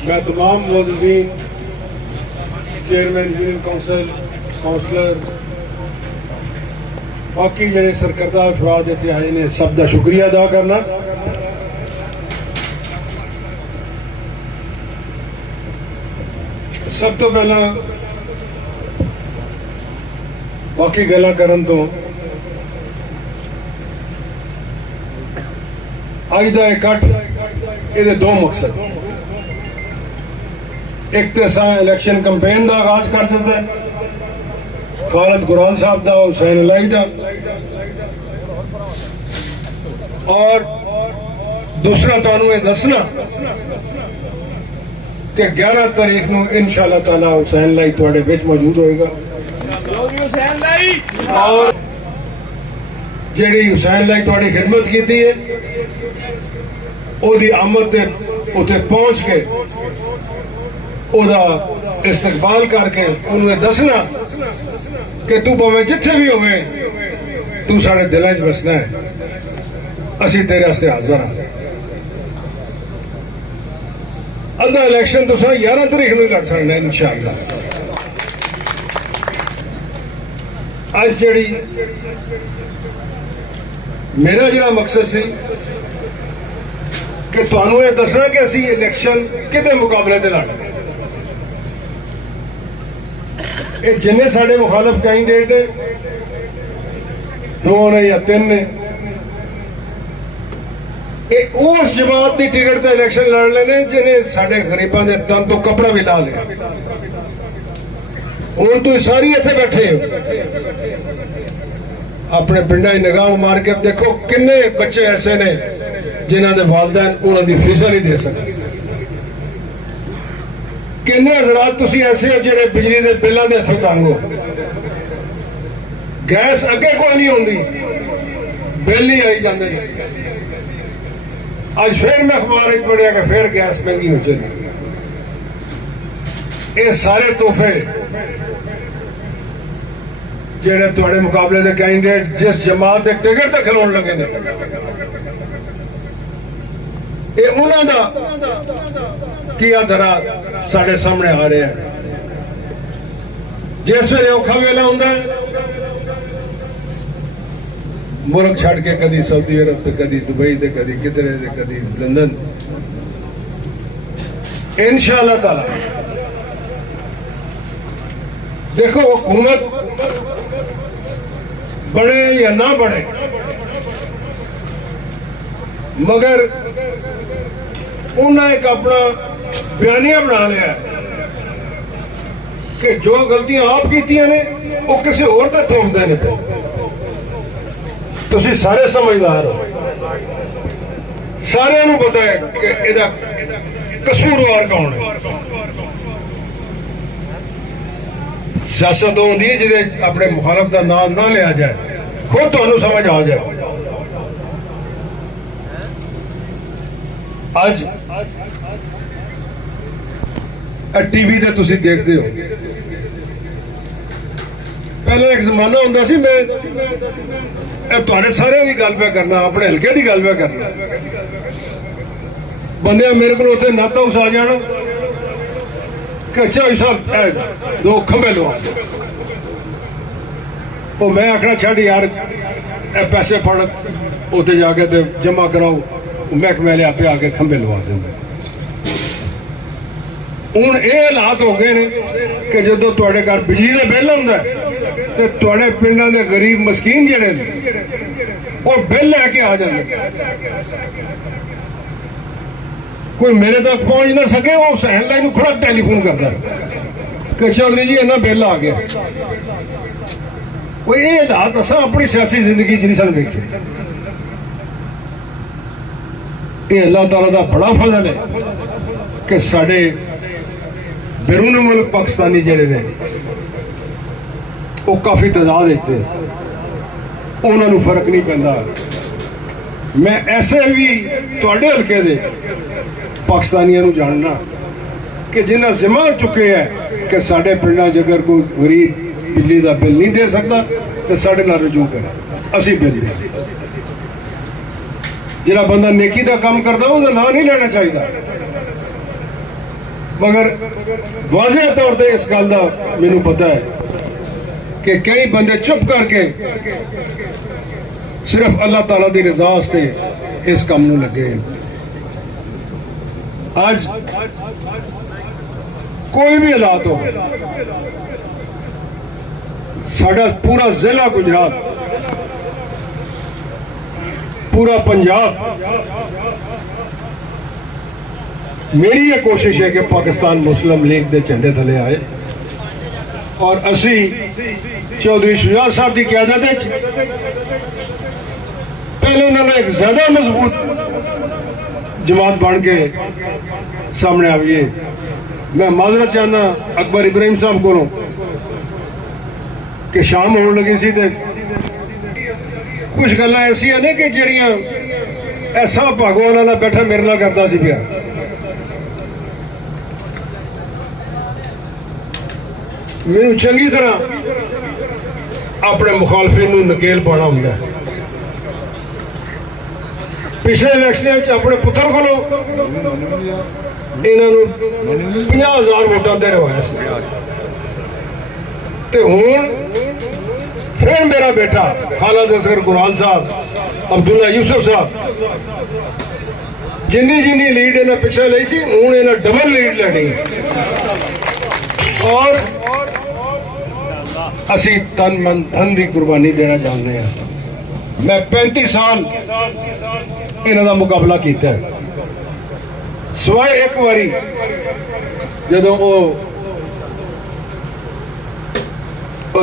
मैं तमाम मोअज़्ज़िज़ीन, chairman union council, counsellor, बाकी मेरे सरकर्दा अफराद इतने आए ने, सब का शुक्रिया अदा करना। सब तो पहला बाकी गल्लां करन तो अज का इकट्ठ ये दो मकसद। एक तो असा इलैक्शन कैंपेन का आगाज कर दिता है, खालिद गुरान साहब का, हुसैन अलाई का, और दूसरा तुहानू ये दसना कि 11 तारीख को इंशाअल्लाह ताला हुसैन अलाई तुहाडे विच मौजूद होएगा। और जिहड़ी हुसैन अलाई तुहाडी खिदमत की है, ओदी आमद ते उत्थे पहुंच के ओदा इस्तकबाल करके उन्हें दसना कि तू भावें जिथे भी होवे, तू साढ़े दिलों च बसना है, असी तेरे वास्ते हाजिर हाँ। अद्धा इलैक्शन तुस 11 तारीख को लड़ सकना इंशाअल्लाह। अज जी मेरा जो मकसद सी कि तुहानू ये दसना कि असी इलैक्शन किहदे मुकाबले ते लड़, ये जिन्ने साडे मुखालफ कैंडिडेट है, 2 ने या 3 ने, उस जमात की टिकट ते इलैक्शन लड़ लेने जिन्हें साडे गरीबां दे तन तो कपड़ा भी ला लिया। हुण तुसीं सारी इत्थे बैठे हो, अपने पिंडां च निगाह मार के देखो किन्ने बच्चे ऐसे ने जिन्हां दे वालिदैन उन्हां दी फीस नहीं दे सकते। किन्ने हज़रात तुसीं ऐसे हो जिहड़े बिजली के बिलों के हथों तंग हो, गैस अगे कोई नहीं होंदी, बिल ही आई जाते हैं। अज फिर मैं अखबार पढ़िया कि फिर गैस महंगी हो चली। ये सारे तोहफे जिहड़े तुहाडे मुकाबले के कैंडिडेट जिस जमात के टिकट तक खलोण लगे ने, ये उन्हां दा किया दरा साढ़े सामने आ रहे हैं। जिस वे औखा वेला हुंदा है, मुल्क छड़ के कदी सऊदी अरब से, कदी दुबई से, कदी कितने से, कदी लंदन, इंशाअल्लाह ताला देखो हुकूमत बने या ना बने, मगर उन्हें एक अपना बयानिया बना लिया कि जो गलतियां आप कीतियां ने वो किसी और तक थोपते हैं। तुसीं सारे समझदार हो, सारे नूं पता है कि इहदा कसूरवार कौन है। सियासत होंदी है जिहदे अपने मुखालफ का नाम ना लिया जाए, खुद तुहानूं समझ आ जाए। आज टीवी ते तुसीं देखते हो, पहले एक जमाना होंदा सी, मैं तुहाडे सारे की गल पे करना, अपने हल्के की गल पे करना, बंदे मेरे को उत्थे नत्त हाउस आ जाना कि अच्छा साहब 2 खंबे लवा, वो मैं आखना छड़ यार पैसे फड़ उत्थे जाके ते जमा कराओ, महकमे वाले आपे आके खंबे लवा देंगे। हुण ये हालात हो गए ने कि जो तुहाडे घर बिजली का बिल आउंदा ते तुहाडे पिंडां दे गरीब मस्कीन जिहड़े ने वो बिल लैके आ जांदे, कोई मेरे तक पहुंच ना सके, वो हुसैन अलाई नूं खड़ा टेलीफोन करता कि चौधरी जी इन्ना बिल आ गया। कोई ये हालात असां अपनी सियासी जिंदगी च नहीं सन देखे। ये अल्लाह ताला का बड़ा फजल है कि साडे बैरून मुल्क पाकिस्तानी जिहड़े ने वो काफ़ी तादाद होते, उन्होंने फर्क नहीं पैंदा। मैं ऐसे भी तुहाडे हल्के दे पाकिस्तानियों को जानना कि जिन्हें जिम्मा चुके हैं कि साडे पिंडां च अगर कोई गरीब बिजली का बिल नहीं दे सकता तो साडे नाल रजू करे, असी बिल दें। जिहड़ा बंदा नेकी का काम करता उसका नाम नहीं लेना चाहिए। मगर वाज़ेह तौर पर इस गल का मैनू पता है कि कई बंदे चुप करके सिर्फ अल्लाह ताला की रजा वास्ते इस काम नूं लगे। आज कोई भी हालात हो, साडा पूरा जिला गुजरात, पूरा पंजाब, मेरी यह कोशिश है कि पाकिस्तान मुस्लिम लीग के झंडे थले आए और असी चौधरी शुजा साहब की क्यादत पहले उन्होंने एक ज्यादा मजबूत जमात बन के सामने आइए। मैं माजरत चाहना अकबर इब्राहिम साहब को कि शाम होने लगी सी ते कुछ गल्लां ऐसियां ने कि जड़ियां ऐसा भगवान वाला बैठा मेरे नाल करता सी पिया। मैनूं चंगी तरह अपने मुखालफिन नूं नकेल पाना हुंदा। पिछले इलैक्शन अपने पुत्र को इन्हों 50,000 वोटां ते रवाया सी ते हुण फिर मेरा बेटा खालिद असगर कुरान साहब, अब्दुल्ला यूसुफ साहब जिन्नी जिन्नी लीड इन्हें पिछले ली सी हुण इन्हें डबल लीड लैनी और असी तन मन धन की कुर्बानी देना चाहते हैं। मैं 35 साल इन्हों का मुकाबला किया सिवाय एक बारी जदों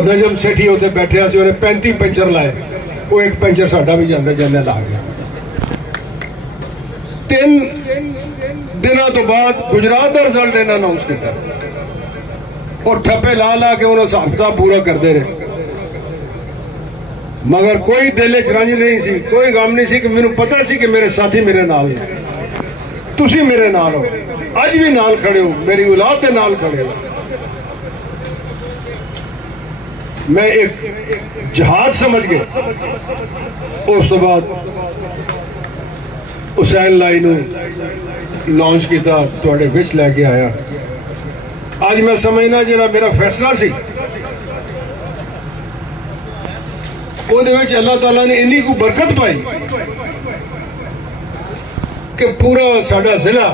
नजम सेठी उत्थे बैठे सी उन्हें 35 पेंचर लाए, वो एक पेंचर साडा भी जांदे जांदे ला गया। 3 दिनों तो बाद गुजरात का रिजल्ट इन्हें अनाउंस किया और ठप्पे ला ला के उन्होंने हिसाब किताब पूरा करते रहे, मगर कोई दिल च रंज नहीं सी, कोई गम नहीं सी कि मैनूं पता सी कि मेरे साथी मेरे नाल ने, तुसी मेरे नाल हो, अज भी नाल खड़े हो, मेरी औलाद के नाल खड़े हो। मैं एक जहाज समझ गया। उस तो बाद हुसैन लाई नूं लॉन्च किया, तुहाडे विच लैके आया। आज मैं समझना जिहड़ा मेरा फैसला सी ਉਹਦੇ ਵਿੱਚ अल्लाह ताला ने इन्नी को बरकत पाई कि पूरा साडा जिला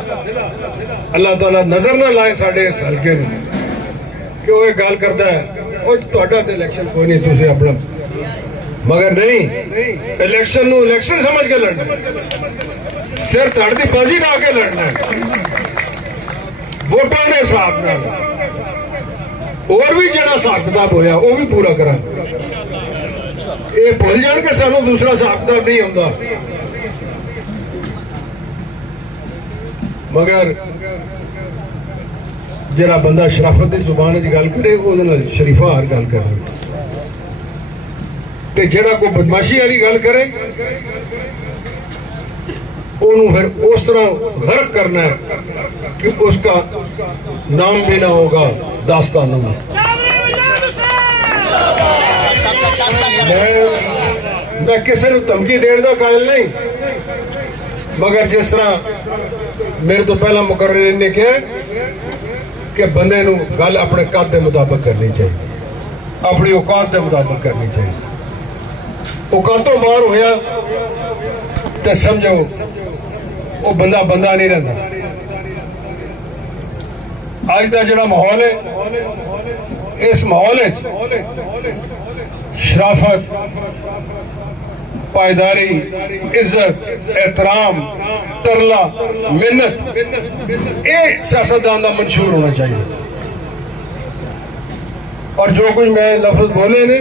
अल्लाह ताला नजर ना लाए साडे हल्के नूं कि वो गल करता है वो तुहाडा ते इलैक्शन कोई नहीं, तुसीं अपना, मगर नहीं, इलैक्शन नूं इलैक्शन समझ के लड़ना, सिर धड़ दी बाजी ला के लड़ना वोटां दे हिसाब नाल। और भी जिहड़ा हिसाब किताब होया वो भी पूरा करा। ये भुल जान के सानू दूसरा हिसाब किताब नहीं आता, मगर जरा बंदा शराफत की जुबान गल करे वो शरीफा हर गल कर, जरा कोई बदमाशी वाली गल करे ओनू फिर उस तरह गर्क करना है कि उसका नाम भी ना होगा दास्तानों में। मैं किसी को धमकी देने का कायल नहीं, मगर जिस तरह मेरे तो पहला मुकर्रर ने कहा कि बंदे नूं गल अपने कद के मुताबिक करनी चाहिए, अपनी औकात के मुताबिक करनी चाहिए। औकातों बाहर होया तो समझो वो बंदा बंदा नहीं रहता। अज का जो माहौल है, इस माहौल शराफत, पायदारी, इज्जत, एहतराम, तरला, मिन्नत, ये सियासतदान का मंशूर होना चाहिए। और जो कुछ मैं लफ्ज बोले ने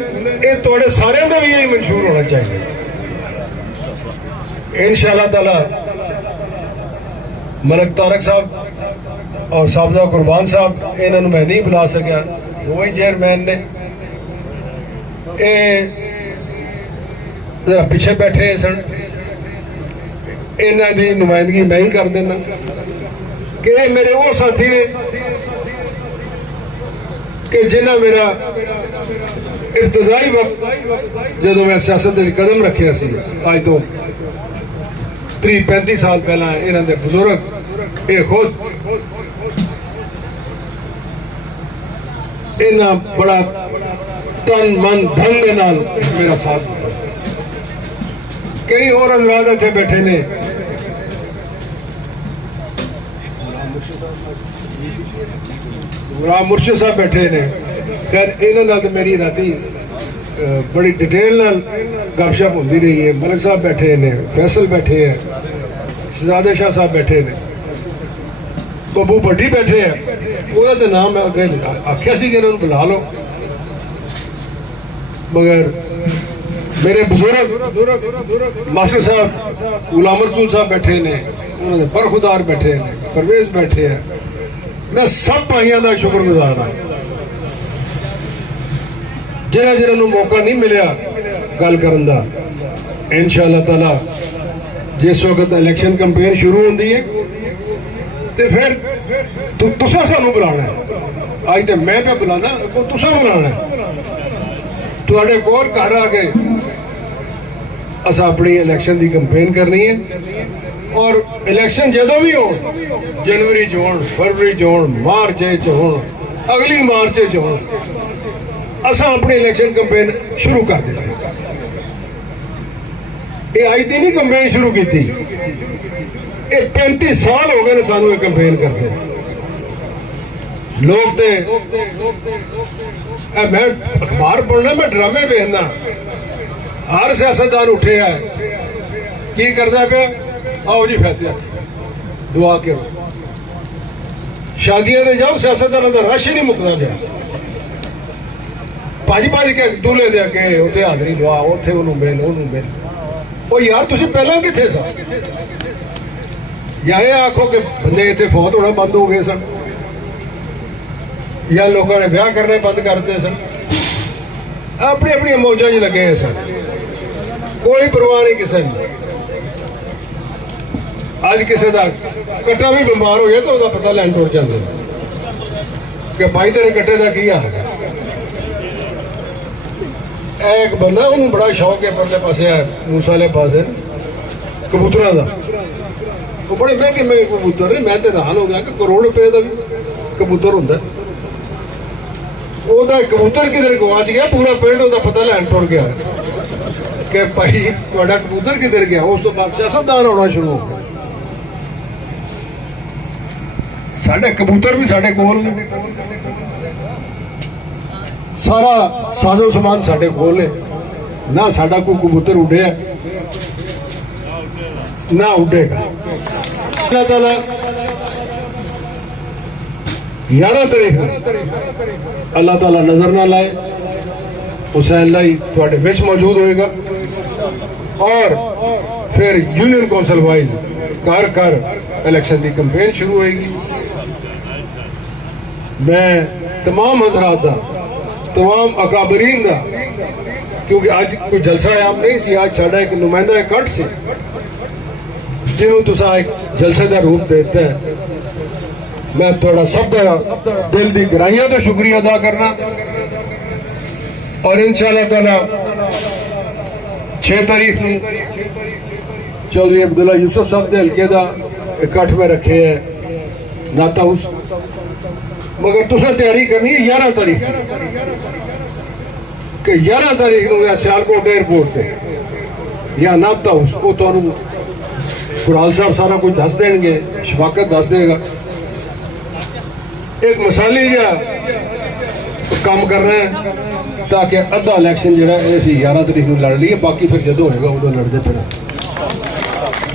ये थोड़े सारे का भी यही मंशूर होना चाहिए। इंशाअल्लाह ताला मलक तारक साहब और साहबजा कुर्बान साहब इन्होंने मैं नहीं बुला सकिया, वही चेयरमैन ने जरा पिछे बैठे सन, इन्हों की नुमाइंदगी मैं ही कर देना कि मेरे वो साथी ने कि जिन्हें मेरा इब्तदाई वक्त जो मैं सियासत कदम रखे सी अज तो 30-35 साल पहला इन्हों के बुजुर्ग ये खुद इन्ना बड़ा तन मन धन के नाल मेरा साथ दिता। कई और हजरात इत्थे बैठे ने, गुलाम मुर्शिद साहब बैठे ने। खैर इन्हां नाल तो मेरी राती बड़ी डिटेल नाल गपशप होती रही है। मलिक साहब बैठे ने, फैसल बैठे हैं, शहजादे शाह साहब बैठे ने, बब्बू भट्टी बैठे हैं। उन्होंने नाम मैं अगे आख्या सी कि इन्होंने बुला लो, मगर मेरे बुजुर्ग मास्टर साहब गुलाम रसूल साहब बैठे ने, उन्होंने बरखुदार बैठे हैं, परवेज बैठे हैं। मैं सब भाइयों का शुक्रगुजार हाँ जिन्हें जिन्होंने मौका नहीं मिले गल करन दा। इंशाअल्लाह ताला जिस वक्त इलेक्शन कैंपेन शुरू होती है तो फिर तुसा सानू बुलाना है। अज तो मैं पे बुलाना, तुसा बुलाना है। तुहाडे कोल घर आके असां अपनी इलेक्शन की कैंपेन करनी है। और इलेक्शन जदों भी हो, जनवरी च होण, फरवरी च होण, मार्च च होण, अगली मार्च च होण, असां अपनी इलेक्शन कैंपेन शुरू कर दी। ये अज की नहीं कैंपेन शुरू की, ये 35 साल हो गए सानू ये कैंपेन करते। लोग तो मैं अखबार पढ़ना, मैं ड्रामे देखना, हर सियासतदान उठे है की करता पे, आओ जी फैसला दुआ करो। शादियों में जाओ, सियासतदानों का रश ही नहीं मुकना दिया। भज के दूल्हे दे अगे उत्थे हाजरी लवा, उत्थे उन्होंने मिल, उन्होंने मिल। ओ यार तुसीं पहलां कित्थे सा? या ये आखो कि बंदे इत्थे फौत होना बंद हो गए सन, या लोगों ने ब्याह करने बंद करते सन, अपनी अपनी मौजा च लगे हैं सन, कोई परवाह नहीं किसी ने। अज किसी का कट्टा भी बीमार हो जाए तो उसका पता लैन टुर जाते कि भाई तेरे कट्टे का की हाल है। एक बंदा उन्होंने बड़ा शौक है, परले पासे मूसा वाले पास कबूतर का, वो बड़े महंगे महंगे कबूतर ने। मैं तो हैरान हो गया कि करोड़ रुपए का भी कबूतर होंगे। ਉਹਦਾ कबूतर किधर गवाच गया, पूरा पिंड ਉਹਦਾ पता लैन टुर गया कि भाई ਤੁਹਾਡਾ कबूतर किधर गया। उस तो बाद सियासतदान आना शुरू हो गए। साढ़े कबूतर भी साढ़े कोल, सारा साजो समान साढ़े कोल है। ना साडा कोई कबूतर उड़े ना उड़ेगा। अल्लाह ताला 11 तारीख अल्लाह ताला नजर ना लाए, हुसैन लाई थोड़े विच मौजूद होएगा। और फिर यूनियन कौंसल वाइज घर घर इलेक्शन की कैंपेन शुरू होएगी। मैं तमाम हजरात का, तमाम अकाबरीन का, क्योंकि अज कोई जलसा आम नहीं सी, अज साडा एक नुमाइंदा इकट्ठ से जिन्होंने तुसा एक जलसे का रूप देता है। मैं थोड़ा सब दिल की गहराइयों तो शुक्रिया अदा करना। और इंशाअल्लाह ताला 6 तारीख को चौधरी अब्दुल्ला यूसुफ साहब के हल्के का इकट्ठ में रखे है नाता हाउस, मगर तुसा तैयारी करनी है 11 तारीख कि 11 तारीख को सियालकोट एयरपोर्ट पे या नाता हाउस, वो तो कुराल साहब सारा कुछ दस देंगे, शफाकत दस देगा। एक मिसाली जा काम कर रहे हैं ताकि अद्धा इलेक्शन जो 11 तारीख को लड़ लीए, बाकी फिर जो होएगा उदो लड़ते फिर।